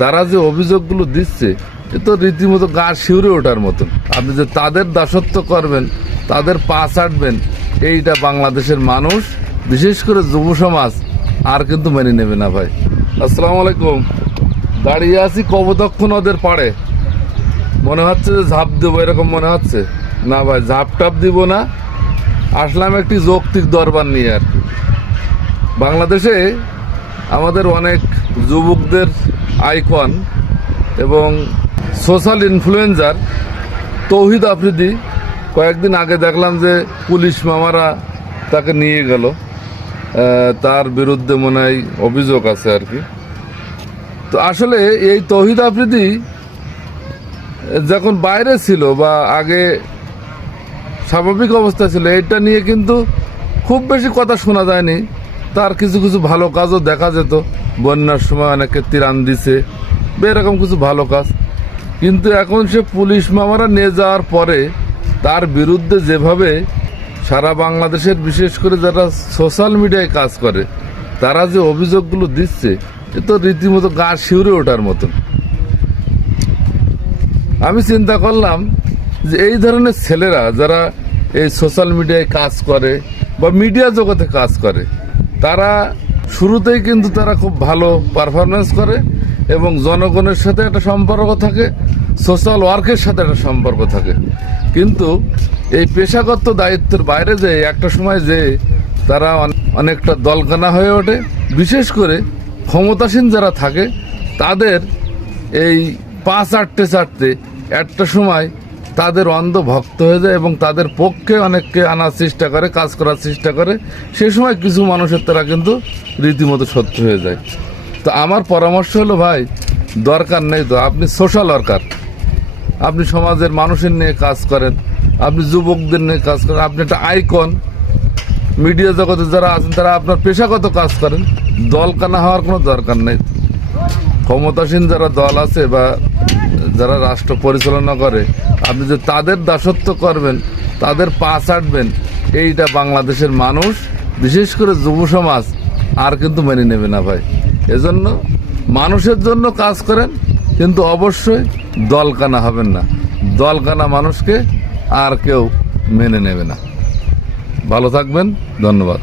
তারা যে অভিযোগগুলো দিচ্ছে, এ তো রীতিমতো গা শিউরে ওঠার মতন। আপনি যে তাদের দাসত্ব করবেন, তাদের পা চাটবেন, এইটা বাংলাদেশের মানুষ, বিশেষ করে যুব সমাজ, আর কিন্তু মেনে নেবে না ভাই। আসসালামু আলাইকুম। দাঁড়িয়ে আছি কবতক্ষণ ওদের পাড়ে। মনে হচ্ছে যে ঝাঁপ দেবো, এরকম মনে হচ্ছে? না ভাই, ঝাঁপ টাপ দিব না। আসলাম একটি যৌক্তিক দরবার নিয়ে আর বাংলাদেশে আমাদের অনেক যুবকদের আইকন এবং সোশ্যাল ইনফ্লুয়েন্সার তৌহিদ আফ্রিদি, কয়েকদিন আগে দেখলাম যে পুলিশ মামারা তাকে নিয়ে গেল। তার বিরুদ্ধে মনে হয় অভিযোগ আছে আর কি। তো আসলে এই তৌহিদ আফ্রিদি যখন বাইরে ছিল বা আগে স্বাভাবিক অবস্থা ছিল, এটা নিয়ে কিন্তু খুব বেশি কথা শোনা যায়নি। তার কিছু কিছু ভালো কাজও দেখা যেত। বন্যার সময় অনেকে তিরান দিছে। এরকম কিছু ভালো কাজ। কিন্তু এখন সে পুলিশ মামারা নিয়ে যাওয়ার পরে তার বিরুদ্ধে যেভাবে সারা বাংলাদেশের বিশেষ করে যারা সোশ্যাল মিডিয়ায় কাজ করে, তারা যে অভিযোগগুলো দিচ্ছে, এ তো রীতিমতো গা শিউরে ওঠার মতন। আমি চিন্তা করলাম যে এই ধরনের ছেলেরা যারা এই সোশ্যাল মিডিয়ায় কাজ করে বা মিডিয়া জগতে কাজ করে, তারা শুরুতেই কিন্তু তারা খুব ভালো পারফরমেন্স করে এবং জনগণের সাথে একটা সম্পর্ক থাকে সোশ্যাল ওয়ার্কের সাথে একটা সম্পর্ক থাকে। কিন্তু এই পেশাগত দায়িত্বের বাইরে যে একটা সময় যে তারা অনেকটা দলকানা হয়ে ওঠে, বিশেষ করে ক্ষমতাসীন যারা থাকে, তাদের এই পা চাটতে চাটতে একটা সময় তাদের অন্ধ ভক্ত হয়ে যায় এবং তাদের পক্ষে অনেককে আনার চেষ্টা করে, কাজ করার চেষ্টা করে। সে সময় কিছু মানুষের তারা কিন্তু রীতিমতো সত্য হয়ে যায়। তো আমার পরামর্শ হলো, ভাই, দরকার নেই তো। আপনি সোশ্যাল ওয়ার্কার আপনি সমাজের মানুষের নিয়ে কাজ করেন। আপনি যুবকদের নিয়ে কাজ করেন। আপনি একটা আইকন মিডিয়া জগতে যারা আছেন, তারা আপনার পেশাগত কাজ করেন। দলকানা হওয়ার কোনো দরকার নেই। ক্ষমতাসীন যারা দল আছে বা যারা রাষ্ট্র পরিচালনা করে, আপনি যে তাদের দাসত্ব করবেন, তাদের পা চাটবেন, এইটা বাংলাদেশের মানুষ, বিশেষ করে যুব সমাজ, আর কিন্তু মেনে নেবে না ভাই। এজন্য মানুষের জন্য কাজ করেন, কিন্তু অবশ্যই দলকানা হবেন না। দলকানা মানুষকে আর কেউ মেনে নেবে না। ভালো থাকবেন, ধন্যবাদ।